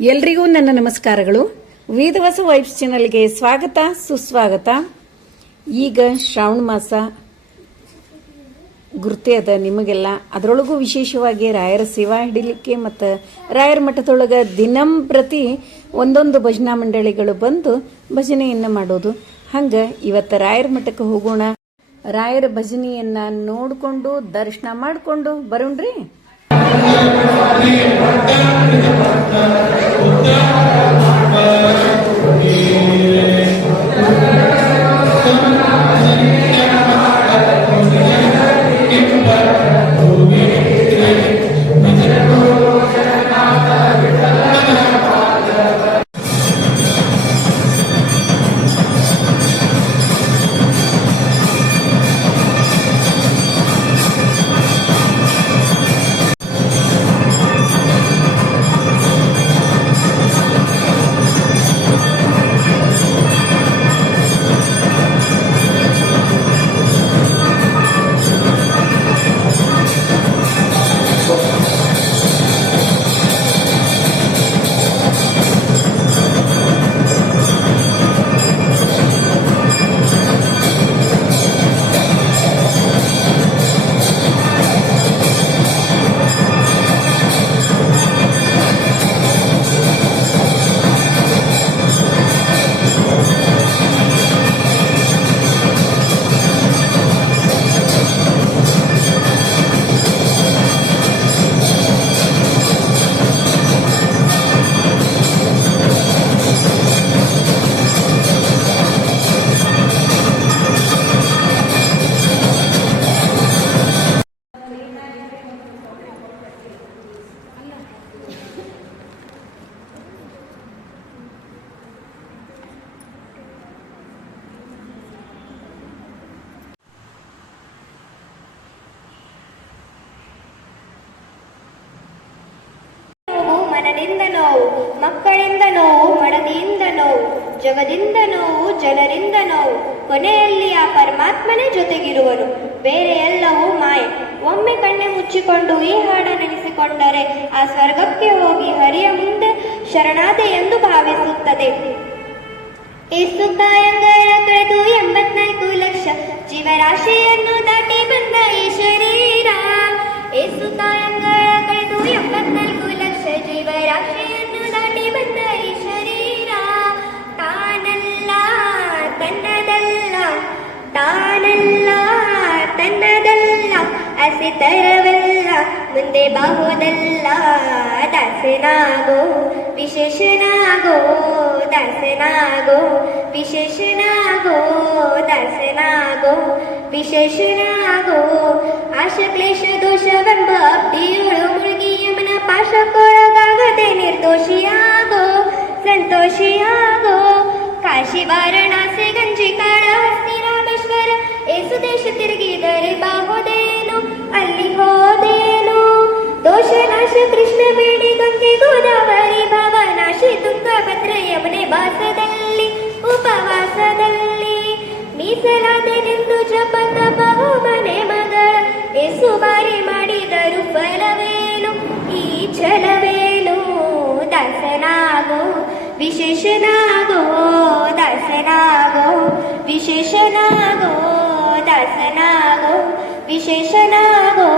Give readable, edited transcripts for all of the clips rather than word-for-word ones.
ಎಲ್ರಿಗೂ ನನ್ನ ನಮಸ್ಕಾರಗಳು. ವೇದವಾಸ ವೈಬ್ಸ್ ಚಾನಲ್ಗೆ ಸ್ವಾಗತ ಸುಸ್ವಾಗತ. ಈಗ ಶ್ರಾವಣ ಮಾಸ ಗುರ್ತೆ ಅದ ನಿಮಗೆಲ್ಲ. ಅದರೊಳಗೂ ವಿಶೇಷವಾಗಿ ರಾಯರ ಸೇವಾ ಹಿಡಿಲಿಕ್ಕೆ ಮತ್ತು ರಾಯರ ಮಠದೊಳಗೆ ದಿನಂಪ್ರತಿ ಒಂದೊಂದು ಭಜನಾ ಮಂಡಳಿಗಳು ಬಂದು ಭಜನೆಯನ್ನು ಮಾಡೋದು. ಹಂಗೆ ಇವತ್ತು ರಾಯರ ಮಠಕ್ಕೆ ಹೋಗೋಣ. ರಾಯರ ಭಜನೆಯನ್ನ ನೋಡಿಕೊಂಡು ದರ್ಶನ ಮಾಡಿಕೊಂಡು ಬರೋಣ್ರಿ. ಮನದಿಂದ ನೋವು, ಮಕ್ಕಳಿಂದ ನೋವು, ಮಡದಿಯಿಂದ ನೋವು, ಜಗದಿಂದ ನೋವು, ಜನರಿಂದ ನೋವು, ಕೊನೆಯಲ್ಲಿ ಆ ಪರಮಾತ್ಮನೇ ಜೊತೆಗಿರುವನು. ಬೇರೆ ಎಲ್ಲವೂ ಮಾಯೆ. ಒಮ್ಮೆ ಕಣ್ಣೆ ಮುಚ್ಚಿಕೊಂಡು ಈ ಹಾಡನೆನಿಸಿಕೊಂಡರೆ ಆ ಸ್ವರ್ಗಕ್ಕೆ ಹೋಗಿ ಹರಿಯ ಮುಂದೆ ಶರಣಾದೆ ಎಂದು ಭಾವಿಸುತ್ತದೆ. ಎಷ್ಟು ಕಾಯಂಗಳ ಕಳೆದು 84 ಲಕ್ಷ ಜೀವರಾಶಿಯನ್ನು ದಾಟಿ ಬಂದ ಈ ಶರೀರ. ಎಷ್ಟು ಕಾಯಂಗಳ ಕಳೆದು 84 ಲಕ್ಷ ಜೀವರಾಶಿಯನ್ನು ದಾಟಿ ಬಂದ ಈ ಶರೀರ. ತಾನಲ್ಲ ತನ್ನದಲ್ಲ, ತಾನಲ್ಲ ತನ್ನದಲ್ಲ, ಅಸಿತರವಲ್ಲ, ಮುಂದೆ ಬಾಹುದಲ್ಲ. ದಾಸನಾಗೋ ವಿಶೇಷನಾಗೋ, ದಾಸನಾಗೋ ವಿಶೇಷನಾಗೋ, ದಾಸನಾಗೋ ವಿಶೇಷನಾಗೋ. ಆಶ ಕ್ಲೇಶ ದೋಷವೆಂಬ ಅಬ್ದಿಯೊಳು ಮುಳುಗಿ ಯಮನ ಪಾಶಕ್ಕೊಳಗಾಗದೆ ನಿರ್ದೋಷಿಯಾಗೋ, ಸಂತೋಷಿಯಾಗೋ. ಕಾಶಿ ವಾರಣಾಸಿ ಗಂಜಿ ಕಾಳಹಸ್ತಿ ರಾಮೇಶ್ವರ ಏಸು ದೇಶ ತಿರುಗಿದರೆ ಬಾಹುದೇನು, ಅಲ್ಲಿ ಹೋದೇನು. ದೋಷನಾಶ ಕೃಷ್ಣ ಬೇಡಿ ಗಂಗೆ ಗೋದಾವರಿ ಭಾವನಾಶಿ ತುಂಗಭದ್ರೆ ಯಮುನೆ ಭಾಸದಲ್ಲಿ ಉಪವಾಸದಲ್ಲಿ ಮೀಸಲಾದೆನೆಂದು ಜಪತ ಬಹುಮನೆ ಮಗಳ ಏಸು ಬಾರಿ ಮಾಡಿದರು ಫಲವೇನು, ಈ ಛಲವೇನು. ದಾಸನಾಗೋ ವಿಶೇಷನಾಗೋ, ದಾಸನಾಗೋ ವಿಶೇಷನಾಗೋ, ದಾಸನಾಗೋ ವಿಶೇಷನಾಗೋ.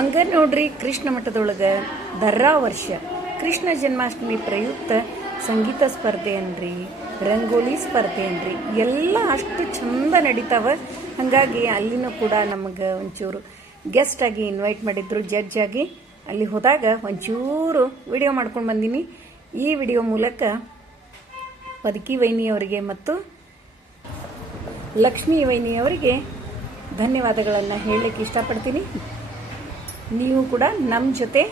ಹಂಗ ನೋಡ್ರಿ ಕೃಷ್ಣ ಮಠದೊಳಗೆ ದರ್ರಾ ವರ್ಷ ಕೃಷ್ಣ ಜನ್ಮಾಷ್ಟಮಿ ಪ್ರಯುಕ್ತ ಸಂಗೀತ ಸ್ಪರ್ಧೆ ಅನ್ರಿ, ರಂಗೋಲಿ ಸ್ಪರ್ಧೆ ಅನ್ರಿ, ಎಲ್ಲ ಅಷ್ಟು ಚಂದ ನಡೀತಾವ. ಹಾಗಾಗಿ ಅಲ್ಲಿನೂ ಕೂಡ ನಮಗೆ ಒಂಚೂರು ಗೆಸ್ಟ್ ಆಗಿ ಇನ್ವೈಟ್ ಮಾಡಿದ್ರು, ಜಡ್ಜ್ ಆಗಿ. ಅಲ್ಲಿ ಹೋದಾಗ ಒಂಚೂರು ವಿಡಿಯೋ ಮಾಡ್ಕೊಂಡು ಬಂದೀನಿ. ಈ ವಿಡಿಯೋ ಮೂಲಕ ಪದಕಿ ವೈನಿಯವರಿಗೆ ಮತ್ತು ಲಕ್ಷ್ಮೀ ವೈನಿಯವರಿಗೆ ಧನ್ಯವಾದಗಳನ್ನು ಹೇಳಲಿಕ್ಕೆ ಇಷ್ಟಪಡ್ತೀನಿ. ನೀವು ಕೂಡ ನಮ್ಮ ಜೊತೆ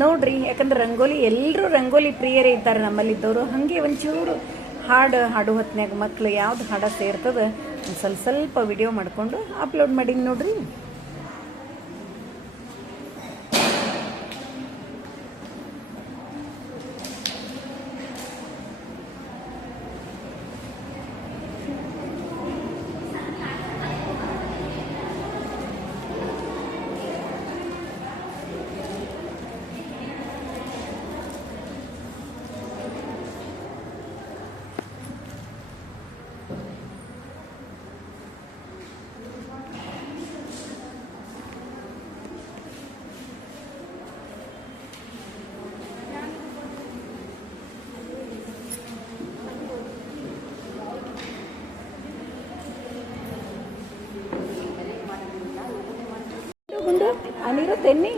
ನೋಡ್ರಿ, ಯಾಕಂದ್ರೆ ರಂಗೋಲಿ ಎಲ್ಲರೂ ರಂಗೋಲಿ ಪ್ರಿಯರೇ ಇದ್ದಾರೆ ನಮ್ಮಲ್ಲಿದ್ದವರು. ಹಾಗೆ ಒಂಚೂರು ಹಾಡು ಹೊತ್ತಿನಾಗ ಮಕ್ಕಳು ಯಾವ್ದು ಹಾಡ ಸೇರ್ತದ ಸ್ವಲ್ಪ ವಿಡಿಯೋ ಮಾಡಿಕೊಂಡು ಅಪ್ಲೋಡ್ ಮಾಡೀನಿ ನೋಡ್ರಿ. ಗುಂಡು ಆ ನೀರು ತೆನ್ನಿ.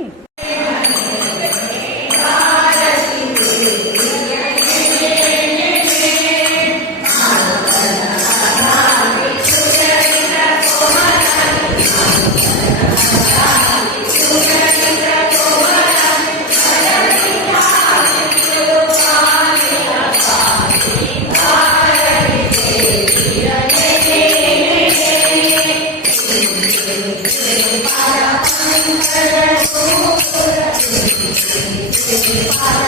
Para